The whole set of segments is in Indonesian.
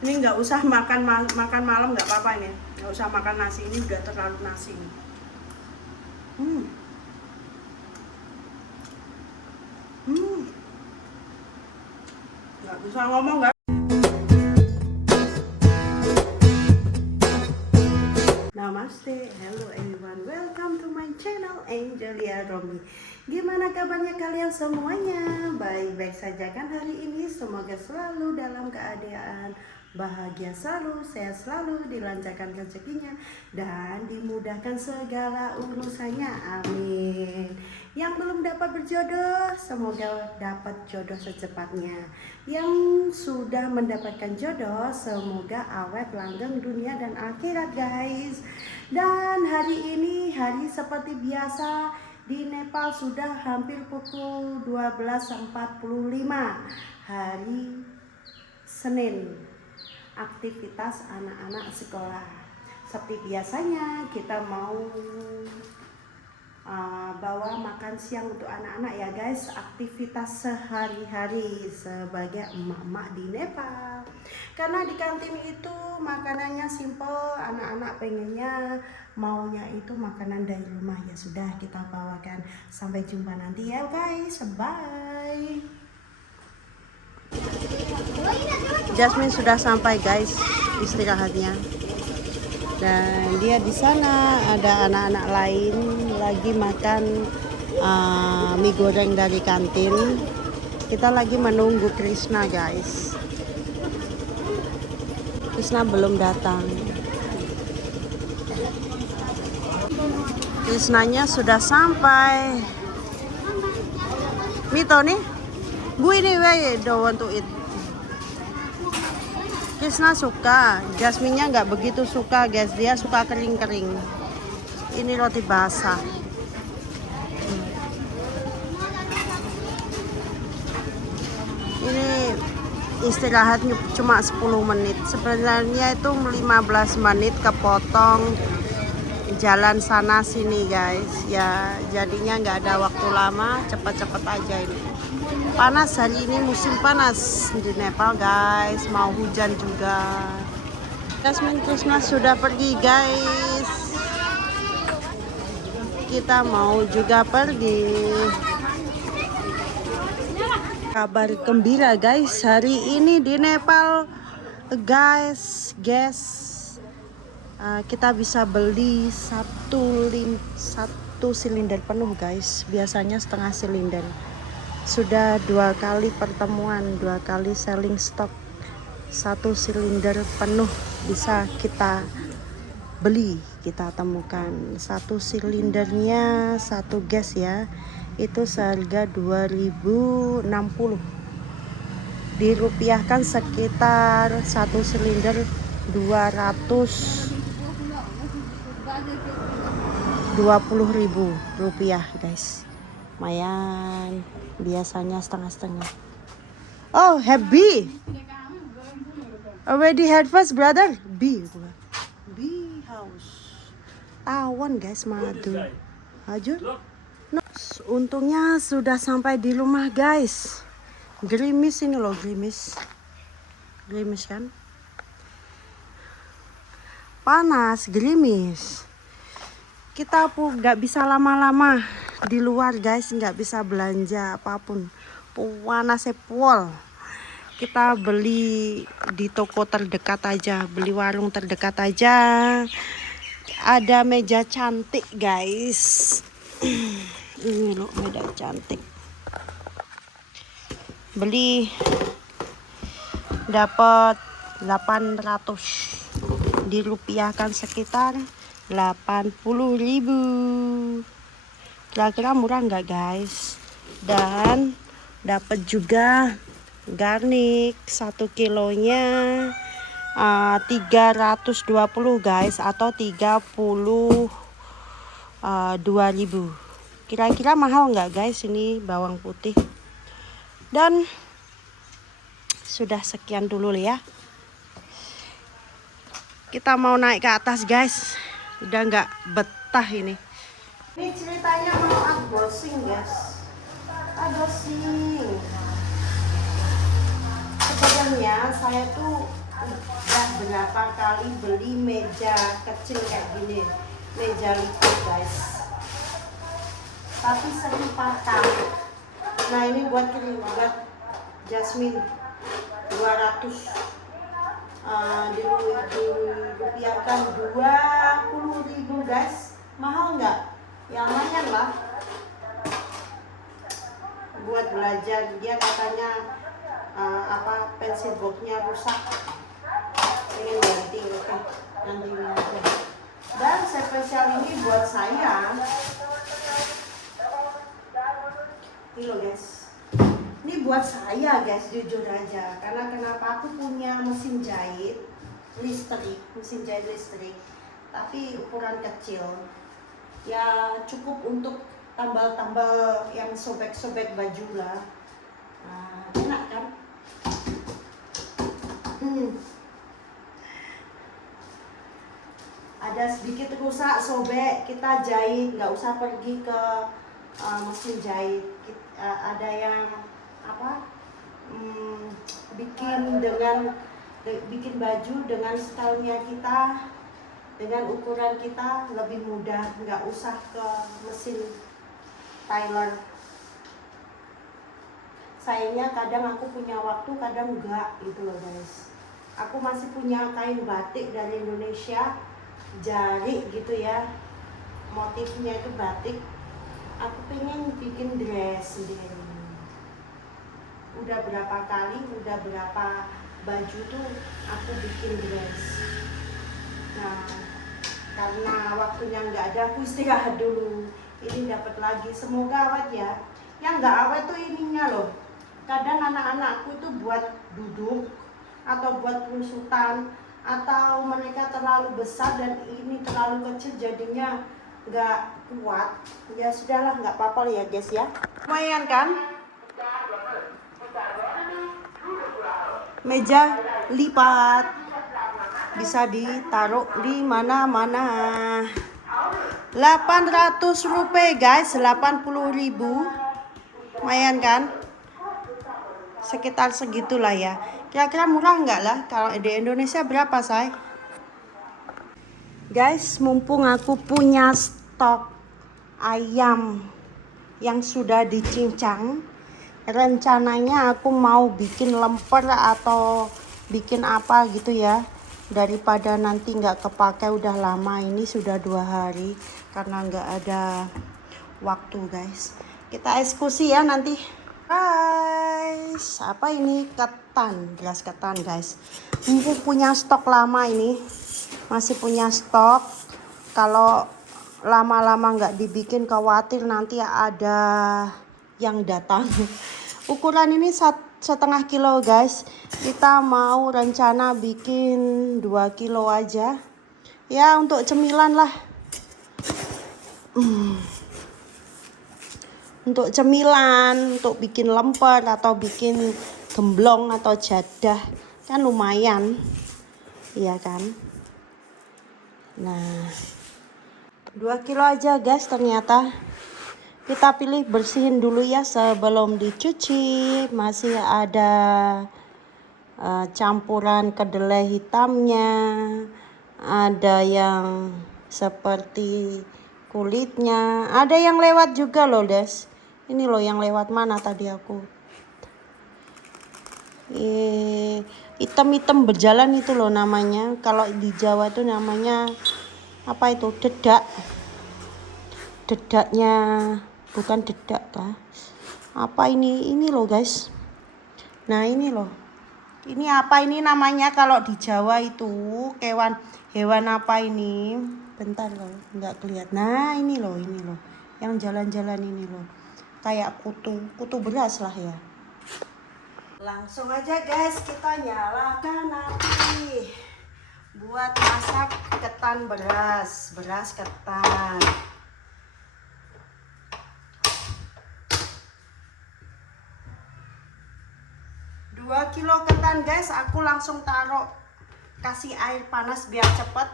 Ini nggak usah makan malam, nggak apa-apa ini. Nggak usah makan nasi, ini udah terlalu nasi. Hmm. Nggak bisa ngomong, nggak. Namaste, hello everyone, welcome to my channel Angelia Romi. Gimana kabarnya kalian semuanya? Baik-baik saja kan hari ini? Semoga selalu dalam keadaan bahagia selalu, sehat selalu, dilancarkan rezekinya dan dimudahkan segala urusannya. Amin. Yang belum dapat berjodoh, semoga dapat jodoh secepatnya. Yang sudah mendapatkan jodoh, semoga awet langgeng dunia dan akhirat, guys. Dan hari ini hari seperti biasa di Nepal sudah hampir pukul 12.45 hari Senin. Aktivitas anak-anak sekolah. Seperti biasanya kita mau bawa makan siang untuk anak-anak ya guys. Aktivitas sehari-hari sebagai emak-emak di Nepal. Karena di kantin itu makanannya simple, anak-anak pengennya maunya itu makanan dari rumah. Ya sudah, kita bawakan. Sampai jumpa nanti ya guys. Bye. Jasmine sudah sampai guys istirahatnya. Dan dia di sana ada anak-anak lain lagi makan mie goreng dari kantin. Kita lagi menunggu Krishna guys. Krishna belum datang. Krishnanya sudah sampai. Mito nih, gue ini we don't want to eat. Krishna suka, Jasmine-nya nggak begitu suka guys, dia suka kering-kering. Ini roti basah. Ini istirahatnya cuma 10 menit. Sebenarnya itu 15 menit kepotong jalan sana sini guys. Ya jadinya nggak ada waktu lama, cepet-cepet aja ini. Panas hari ini, musim panas di Nepal guys, mau hujan juga. Jasmine Krishna sudah pergi guys. Kita mau juga pergi. Kabar gembira guys, hari ini di Nepal guys, kita bisa beli satu silinder penuh guys. Biasanya setengah silinder. Sudah 2 kali pertemuan, 2 kali selling stock. 1 silinder penuh bisa kita beli, kita temukan. 1 silindernya 1 gas ya, itu seharga 2060. Dirupiahkan sekitar 1 silinder 220.000 rupiah guys. Lumayan, biasanya setengah-setengah. Oh, happy. Already had first brother. B house. Tawon guys, madu. Hajur. No. Untungnya sudah sampai di rumah guys. Gerimis ini loh, gerimis. Gerimis kan? Panas, gerimis. Kita pun nggak bisa lama-lama di luar guys, nggak bisa belanja apapun, panasnya pol. Kita beli di toko terdekat aja, beli warung terdekat aja. Ada meja cantik guys. Ini loh meja cantik, beli dapat 800, dirupiahkan sekitar 80.000. Kira-kira murah nggak guys? Dan dapat juga garlic 1 kilonya 320 guys, atau 32.000. Kira-kira mahal nggak guys ini bawang putih? Dan sudah sekian dulu ya. Kita mau naik ke atas guys. Udah nggak betah ini. Ini ceritanya mau unboxing guys. Unboxing. Sebenarnya saya tuh udah berapa kali beli meja kecil kayak gini, meja lipat guys, tapi sering patah. Nah ini buat Jasmine 200, dirupiahkan 20.000 guys, mahal nggak? Ya lumayan lah buat belajar. Dia katanya pensil boxnya rusak, pengen ganti. Oke, nanti aja. Dan spesial ini buat saya ini loh guys, ini buat saya guys, jujur aja. Karena kenapa, aku punya mesin jahit listrik, tapi ukuran kecil ya, cukup untuk tambal-tambal yang sobek-sobek baju lah. Nah, enak kan? Ada sedikit rusak, sobek, kita jahit, nggak usah pergi ke mesin jahit. Ada yang bikin baju dengan stylenya kita, dengan ukuran kita, lebih mudah, nggak usah ke mesin tailor. Sayangnya kadang aku punya waktu, kadang enggak gitu loh guys. Aku masih punya kain batik dari Indonesia, jari gitu ya, motifnya itu batik. Aku pengen bikin dress sendiri. Udah berapa baju tuh aku bikin dress. Nah, karena waktunya nggak ada, aku istirahat dulu. Ini dapat lagi, semoga awet ya. Yang nggak awet tuh ininya loh. Kadang anak-anakku itu buat duduk atau buat pelusutan, atau mereka terlalu besar dan ini terlalu kecil, jadinya nggak kuat. Ya sudahlah, nggak apa-apa ya guys ya. Lumayan kan? Meja lipat, bisa ditaruh di mana-mana. 800 rupiah guys, 80.000. Lumayan kan? Sekitar segitulah ya. Kira-kira murah nggak lah? Kalau di Indonesia berapa say? Guys, mumpung aku punya stok ayam yang sudah dicincang, rencananya aku mau bikin lemper atau bikin apa gitu ya, daripada nanti nggak kepakai. Udah lama ini, sudah 2 hari karena nggak ada waktu guys. Kita eksekusi ya nanti guys. Apa ini? Ketan, gelas ketan guys. Mumpung punya stok lama ini, masih punya stok. Kalau lama-lama nggak dibikin, khawatir nanti ada yang datang. Ukuran ini 1,5 kilo guys. Kita mau rencana bikin 2 kilo aja ya, untuk cemilan lah. Untuk cemilan, untuk bikin lemper atau bikin gemblong atau jadah kan lumayan, iya kan? Nah, 2 kilo aja guys ternyata. Kita pilih, bersihin dulu ya sebelum dicuci. Masih ada campuran kedelai hitamnya, ada yang seperti kulitnya, ada yang lewat juga loh guys. Ini loh yang lewat, mana tadi aku, hitam-hitam berjalan itu loh namanya. Kalau di Jawa itu namanya apa itu? Dedaknya, bukan dedak kah? Apa ini loh guys. Nah ini loh, ini apa ini namanya kalau di Jawa itu? Hewan apa ini? Bentar loh, nggak kelihatan. Nah ini loh yang jalan-jalan ini loh, kayak kutu beras lah ya. Langsung aja guys, kita nyalakan api buat masak ketan beras ketan. 2 kilo ketan guys, aku langsung taruh, kasih air panas biar cepet,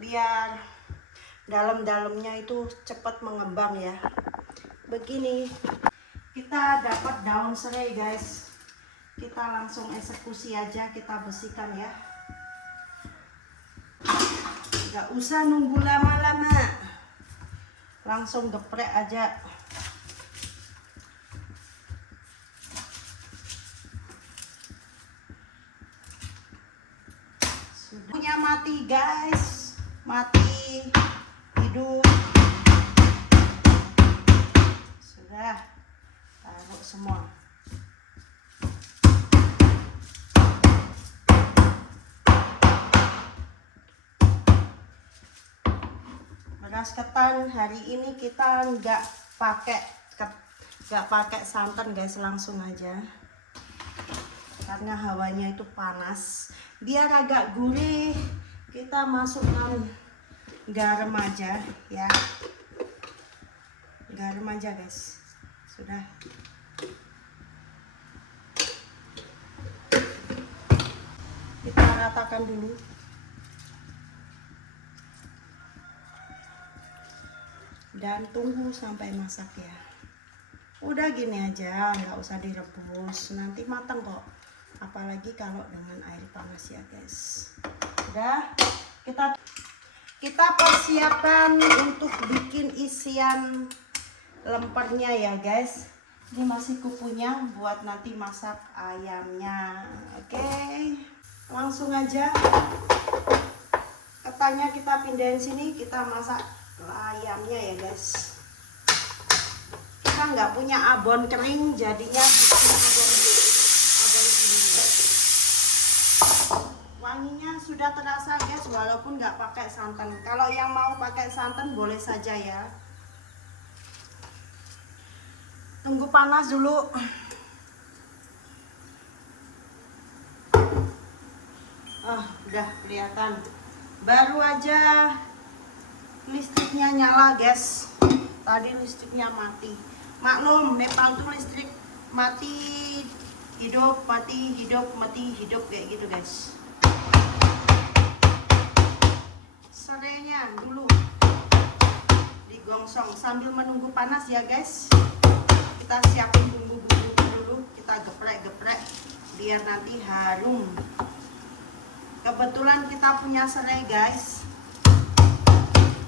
biar dalam-dalamnya itu cepet mengembang ya. Begini, kita dapat daun serai guys, kita langsung eksekusi aja, kita bersihkan ya. Nggak usah nunggu lama-lama, langsung geprek aja. Sudah punya mati guys, mati hidup. Sudah taruh semua. Beras ketan hari ini kita nggak pakai santan guys, langsung aja karena hawanya itu panas. Biar agak gurih kita masukkan garam aja ya, garam aja guys. Sudah kita ratakan dulu. Dan tunggu sampai masak ya. Udah gini aja, nggak usah direbus, nanti matang kok. Apalagi kalau dengan air panas ya guys. Udah, kita persiapkan untuk bikin isian lempernya ya guys. Ini masih kupunya buat nanti masak ayamnya. Oke, langsung aja ketannya kita pindahin sini, kita masak ayamnya ya guys. Kita nggak punya abon kering, jadinya bikin abon sendiri. Wanginya sudah terasa guys, walaupun nggak pakai santan. Kalau yang mau pakai santan boleh saja ya. Tunggu panas dulu. Udah kelihatan. Baru aja listriknya nyala guys, tadi listriknya mati. Maklum Nepal tuh listrik mati hidup, mati hidup, mati hidup kayak gitu guys. Serenya dulu digongsong sambil menunggu panas ya guys. Kita siapin bumbu-bumbu dulu, kita geprek-geprek biar nanti harum. Kebetulan kita punya serai guys,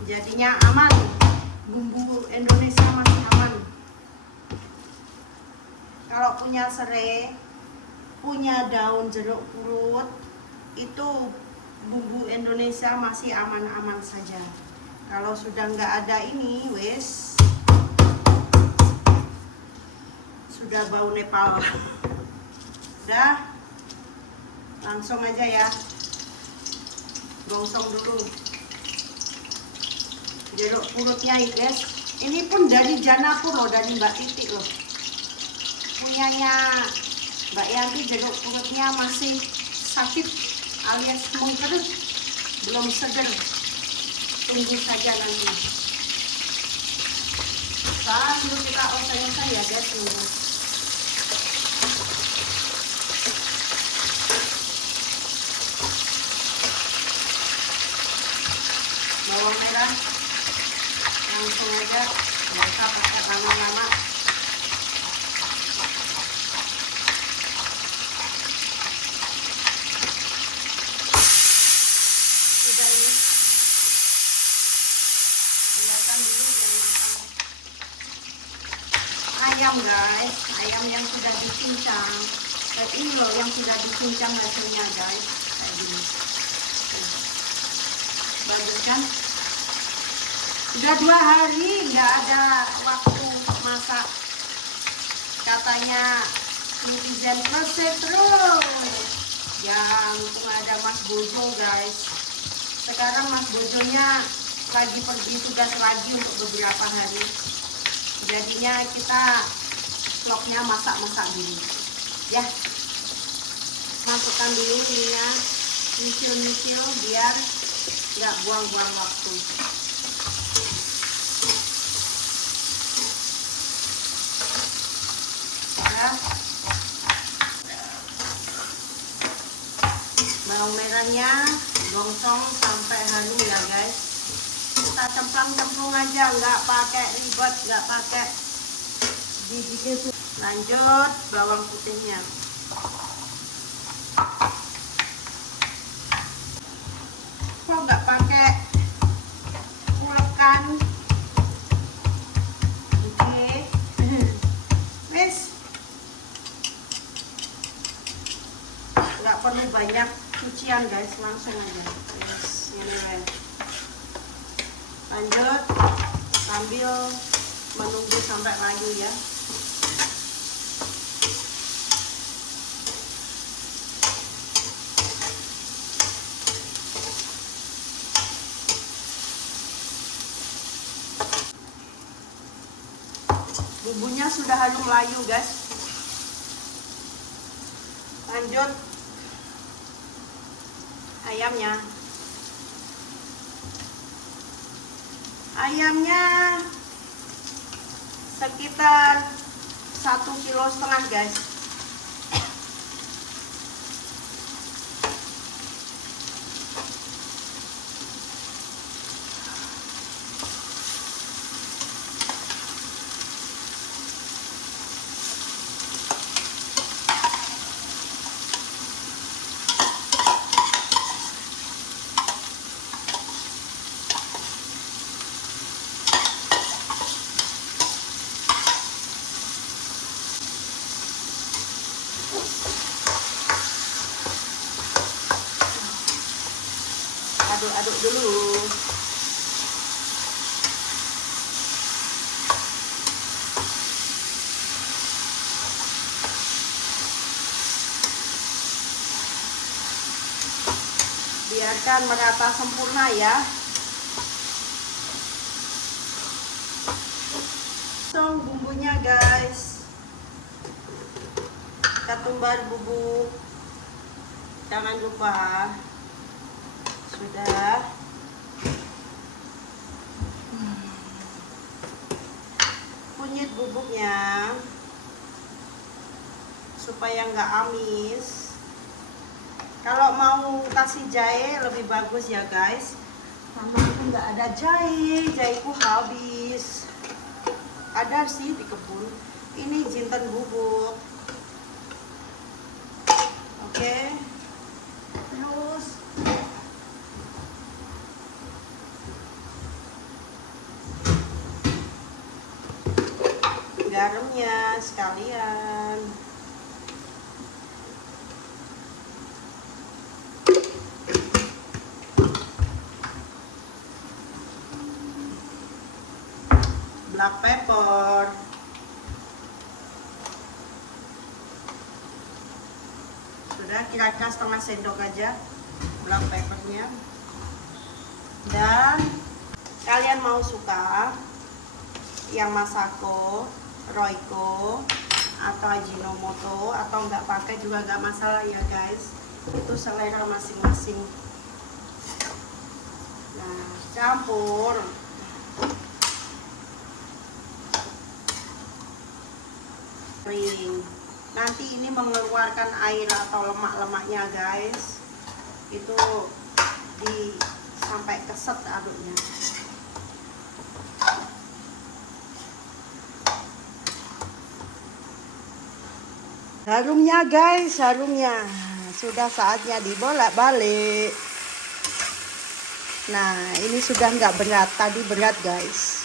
jadinya aman. Bumbu Indonesia masih aman. Kalau punya serai, punya daun jeruk purut, itu bumbu Indonesia masih aman-aman saja. Kalau sudah nggak ada ini, wes sudah bau Nepal. Udah, langsung aja ya, gongsong dulu jeruk purutnya ya guys. Ini pun dari Janapur loh, dari Mbak Titik loh. Punyanya Mbak Yanti, jeruk purutnya masih sakit alias mengkerut, belum seger. Tunggu saja nanti. Sambil kita oseng-oseng ya guys, tunggu. Bawang merah langsung aja, nggak usah pakai lama-lama. Sudah ini kelihatan dulu dan matang. Ayam guys, ayam yang sudah dicincang. Dan ini loh yang sudah dicincang hasilnya guys, kayak gini. Bagus kan? Udah 2 hari nggak ada waktu masak. Katanya netizen resep terus. Yang untung ada Mas Bojo guys. Sekarang Mas Bojonya lagi pergi tugas lagi untuk beberapa hari. Jadinya kita vlognya masak-masak dulu. Ya, masukkan dulu minyak, nyicil-nyicil biar nggak buang-buang waktu. Ya. Bawang merahnya gongsong sampai harum ya guys. Kita cemplang-cemplung aja, nggak pakai ribet, nggak pakai dibikin. Lanjut bawang putihnya. Kok nggak pakai nggak perlu banyak cucian guys, langsung aja. Yes, ini. Lanjut sambil menunggu sampai layu ya. Bumbunya sudah harum layu guys. Lanjut ayamnya. Ayamnya sekitar 1,5 kilo guys. Aduk-aduk dulu. Biarkan merata sempurna ya. Langsung bumbunya guys. Kita tumbar bubuk. Jangan lupa. Sudah. Kunyit bubuknya supaya nggak amis. Kalau mau kasih jahe lebih bagus ya guys. Karena aku nggak ada jahe, jaheku habis. Ada sih di kebun. Ini jinten bubuk. Oke. Terus garamnya sekalian. Black pepper. Sudah, kira-kira setengah sendok aja black peppernya. Dan kalian mau suka yang Masako, Royco, atau Ajinomoto, atau nggak pakai juga nggak masalah ya guys. Itu selera masing-masing. Nah, campur. Kering. Nanti ini mengeluarkan air atau lemak-lemaknya guys. Itu sampai keset aduknya. Harumnya guys, harumnya. Sudah saatnya dibolak-balik. Nah, ini sudah nggak berat. Tadi berat guys.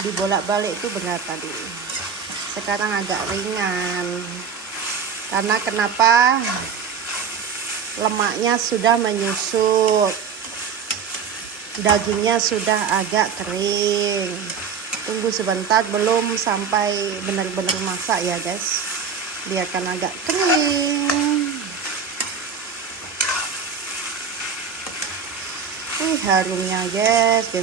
Dibolak-balik itu berat tadi. Sekarang agak ringan. Karena kenapa? Lemaknya sudah menyusut. Dagingnya sudah agak kering. Tunggu sebentar, belum sampai benar-benar masak ya guys. Biarkan agak kering. Harumnya guys.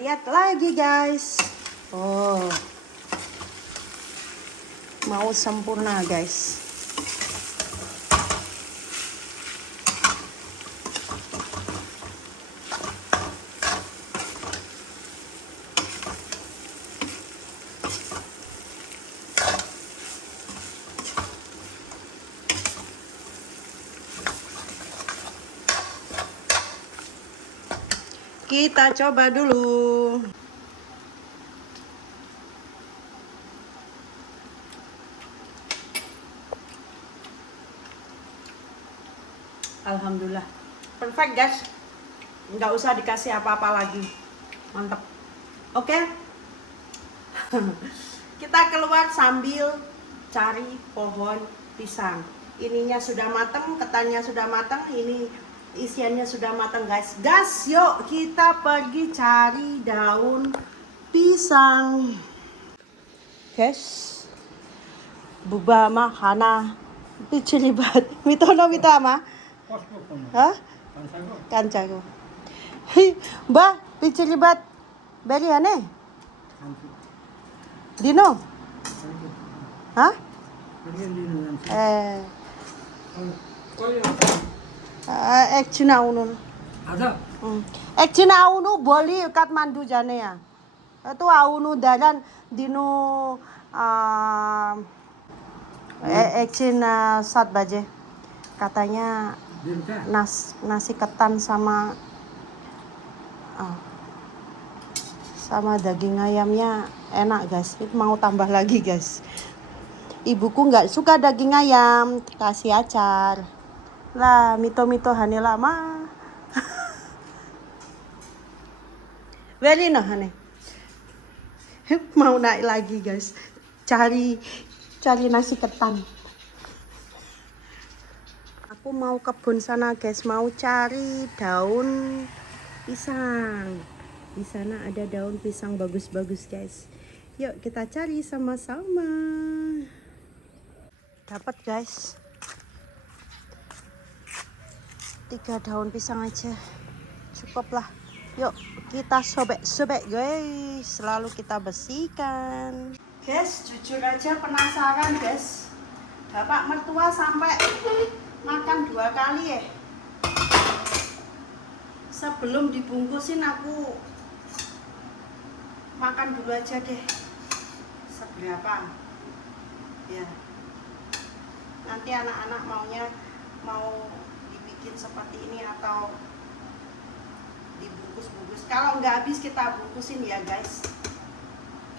Lihat lagi guys. Oh, mau sempurna guys. Kita coba dulu. Alhamdulillah. Perfect guys. Nggak usah dikasih apa-apa lagi. Mantap. Oke. Kita keluar sambil cari pohon pisang. Ininya sudah matang, ketannya sudah matang, ini isiannya sudah matang guys. Gas, yuk kita pergi cari daun pisang. Guys, bubama hana pichilibat. Mito no mito ama? Hah? Kancago. Ba, pichilibat. Beri ane? Dino? Hah? Ekchina unun. Ekchina unu boli Kathmandu jane ya. Itu aunu dalan dino Ekchina 7 baje. Katanya nasi ketan sama daging ayamnya enak guys. Itu mau tambah lagi guys. Ibuku nggak suka daging ayam, kasih acar. Lah, mito-mito hane lama. Very no hane. Mau naik lagi guys. Cari nasi ketan. Aku mau kebun sana guys, mau cari daun pisang. Di sana ada daun pisang bagus-bagus guys. Yuk kita cari sama-sama. Dapat guys. 3 daun pisang aja. Cukup lah. Yuk kita sobek-sobek guys. Lalu kita bersihkan. Guys, jujur aja penasaran guys. Bapak mertua sampai makan 2 kali ya. Sebelum dibungkusin aku makan dulu aja deh. Seberapa? Ya. Nanti anak-anak mau dibikin seperti ini atau dibungkus-bungkus. Kalau nggak habis kita bungkusin ya guys.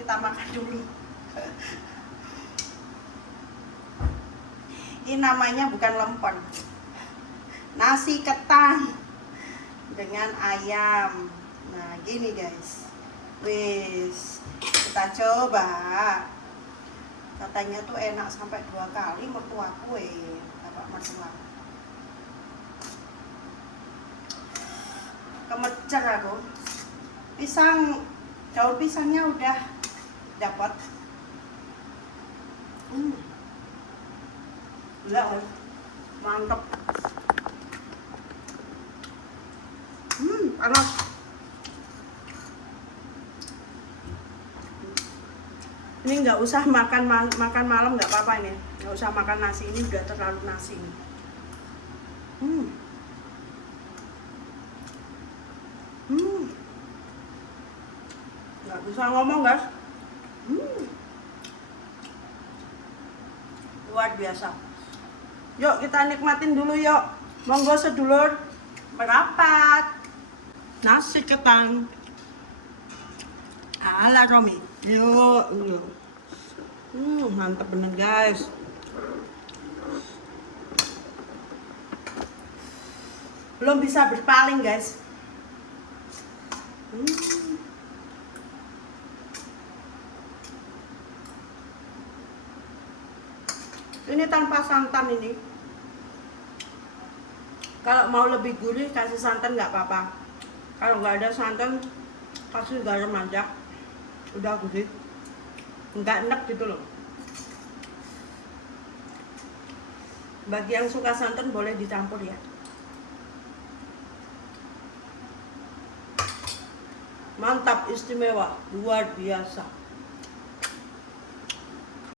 Kita makan dulu. Ini namanya bukan lemper. Nasi ketan dengan ayam. Nah, gini guys. Wis, kita coba. Katanya tuh enak sampai 2 kali mertuaku Bapak mertua. Kemecer aku. Daun pisangnya udah dapat. Gila, mantap. Panas. Ini nggak usah makan malam, nggak apa-apa ini. Nggak usah makan nasi, ini udah terlalu nasi ini. Nggak bisa ngomong guys. Luar biasa. Yuk kita nikmatin dulu yuk. Monggo sedulur merapat. Nasi ketan ala Romi. Yuk. Mantap bener guys. Belum bisa berpaling guys. Ini tanpa santan ini. Kalau mau lebih gurih kasih santan nggak apa-apa. Kalau nggak ada santan kasih garam aja. Udah gurih. Nggak enak gitu loh. Bagi yang suka santan boleh dicampur ya. Mantap, istimewa, luar biasa.